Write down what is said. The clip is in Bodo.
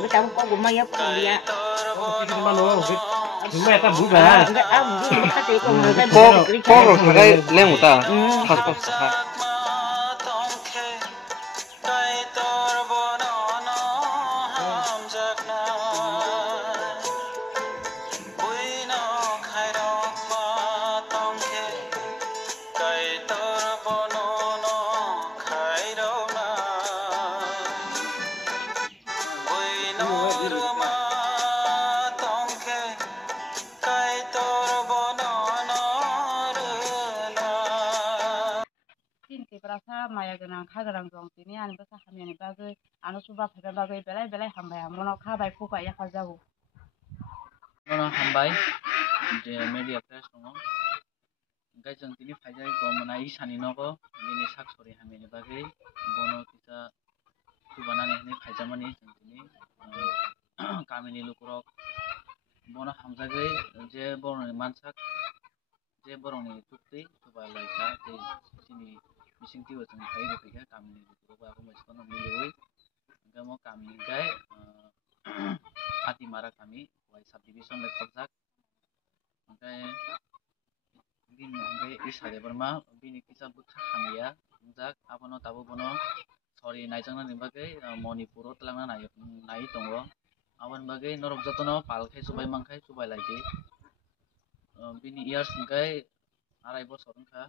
Nó trong con của mày á con đi á. Chúng mày ta bú bà. Cái áo đi khách đi con người cái Phong bộ cái phong rồi cái lên một ta. ừ Thật không phải. Tinti berasa maya genang kagerang dong tini ane besa kami ane bagai anu subah pada bagai belai belai hambai amono kabai kuka ya kajau. Mono hambai je media press dong. Gai jeng tini faijai gomana isani nogo bini saksori hamini bagai bono kita subana nih faijamani jeng tini kami ni lukurok bono hamjagai je bono ni mansak je bono ni tukti subah laika je sini bising tiwa jeng faijai faijai kami ni lukurok aku masih kono milui gamo kami gai hati marah kami wai subdivision le khojak oke bini gai isade berma bini kita bukha khamia jak abono tabo bono sorry naijangna ni bagai manipuro telangna nai tongo aboni bagai norok jotono palkhai subai mangkhai subai laidi bini years gai 2.5 বছর wngkha